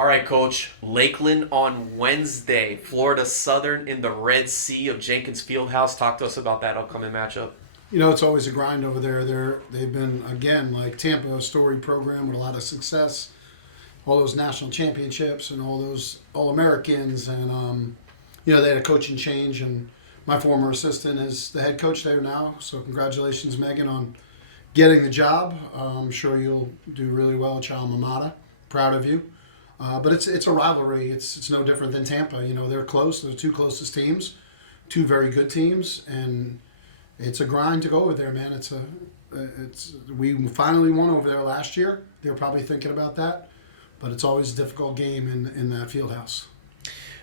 All right, Coach. Lakeland on Wednesday. Florida Southern in the Red Sea of Jenkins Fieldhouse. Talk to us about that upcoming matchup. It's always a grind over there. They've been, again, like Tampa, a storied program with a lot of success. All those national championships and all those All-Americans. And, they had a coaching change. And my former assistant is the head coach there now. So congratulations, Megan, on getting the job. I'm sure you'll do really well at your alma mater. Proud of you. But it's a rivalry. It's no different than Tampa. They're close. They're the two closest teams, two very good teams, and it's a grind to go over there, man. We finally won over there last year. They're probably thinking about that, but it's always a difficult game in that field house.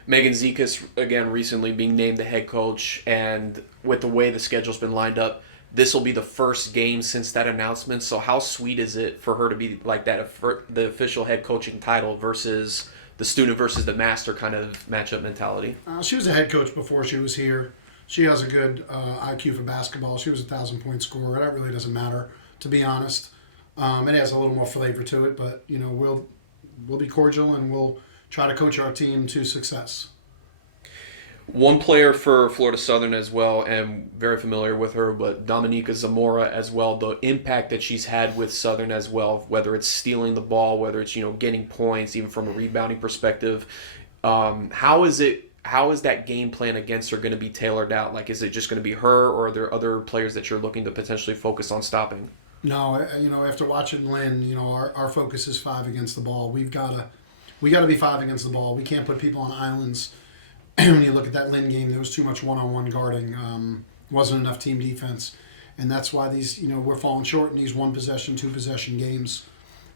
Megan Zekas, again, recently being named the head coach, and with the way the schedule's been lined up, this will be the first game since that announcement. So how sweet is it for her to be like that, the official head coaching title versus the student versus the master kind of matchup mentality? She was a head coach before she was here. She has a good IQ for basketball. She was a 1,000-point scorer. That really doesn't matter, to be honest. It has a little more flavor to it, but we'll be cordial and we'll try to coach our team to success. One player for Florida Southern as well, and very familiar with her, but Dominica Zamora as well, the impact that she's had with Southern as well, whether it's stealing the ball, whether it's getting points, even from a rebounding perspective. How is that game plan against her going to be tailored out? Like, is it just going to be her, or are there other players that you're looking to potentially focus on stopping? No, after watching Lynn, our focus is 5 against the ball. We got to be 5 against the ball. We can't put people on islands. When you look at that Lynn game, there was too much one-on-one guarding. Wasn't enough team defense. And that's why these, we're falling short in these 1-possession, 2-possession games,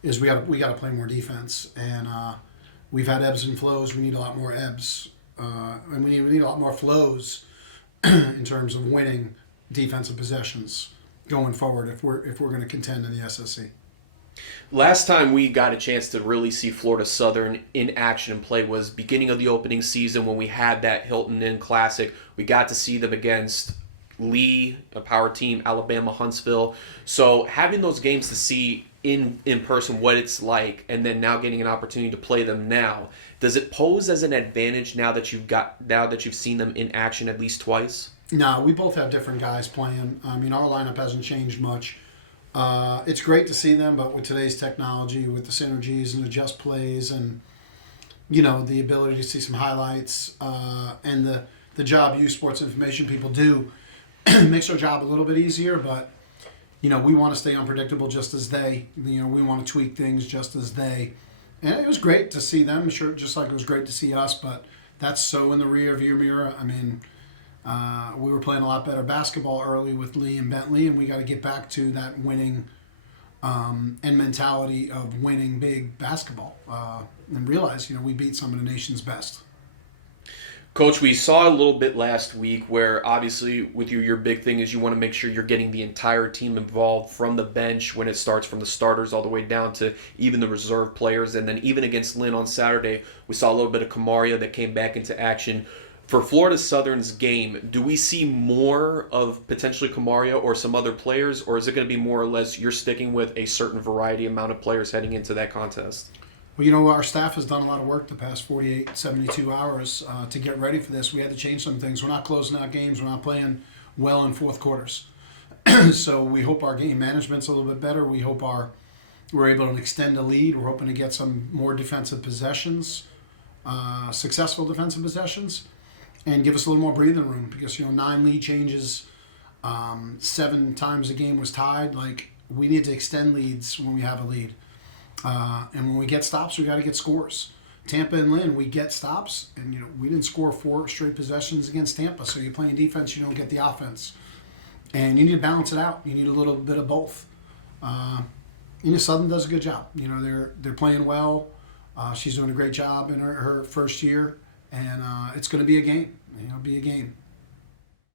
is we got to play more defense. And we've had ebbs and flows. We need a lot more ebbs. And we need a lot more flows in terms of winning defensive possessions going forward if we're going to contend in the SSC. Last time we got a chance to really see Florida Southern in action and play was beginning of the opening season when we had that Hilton Inn Classic. We got to see them against Lee, a power team, Alabama, Huntsville. So having those games to see in person what it's like, and then now getting an opportunity to play them now, does it pose as an advantage now that you've seen them in action at least twice? No, we both have different guys playing. Our lineup hasn't changed much. It's great to see them, but with today's technology, with the synergies and adjust plays and, the ability to see some highlights and the job you sports information people do makes our job a little bit easier, but, we want to stay unpredictable just as they. We want to tweak things just as they. And it was great to see them, sure, just like it was great to see us, but that's so in the rear-view mirror. I mean, we were playing a lot better basketball early with Lee and Bentley, and we got to get back to that winning and mentality of winning big basketball and realize, we beat some of the nation's best. Coach, we saw a little bit last week where obviously with you, your big thing is you want to make sure you're getting the entire team involved from the bench when it starts from the starters all the way down to even the reserve players. And then even against Lynn on Saturday, we saw a little bit of Kamaria that came back into action. For Florida Southern's game, do we see more of potentially Kamaria or some other players, or is it going to be more or less you're sticking with a certain variety amount of players heading into that contest? Well, our staff has done a lot of work the past 48, 72 hours to get ready for this. We had to change some things. We're not closing out games. We're not playing well in fourth quarters. So we hope our game management's a little bit better. We hope we're able to extend the lead. We're hoping to get some more defensive possessions, successful defensive possessions, and give us a little more breathing room because, 9 lead changes, 7 times the game was tied. Like, we need to extend leads when we have a lead. And when we get stops, we got to get scores. Tampa and Lynn, we get stops, and we didn't score 4 straight possessions against Tampa. So you're playing defense, you don't get the offense, and you need to balance it out. You need a little bit of both. Southern does a good job. They're playing well. She's doing a great job in her first year, and it's going to be a game. Be a game.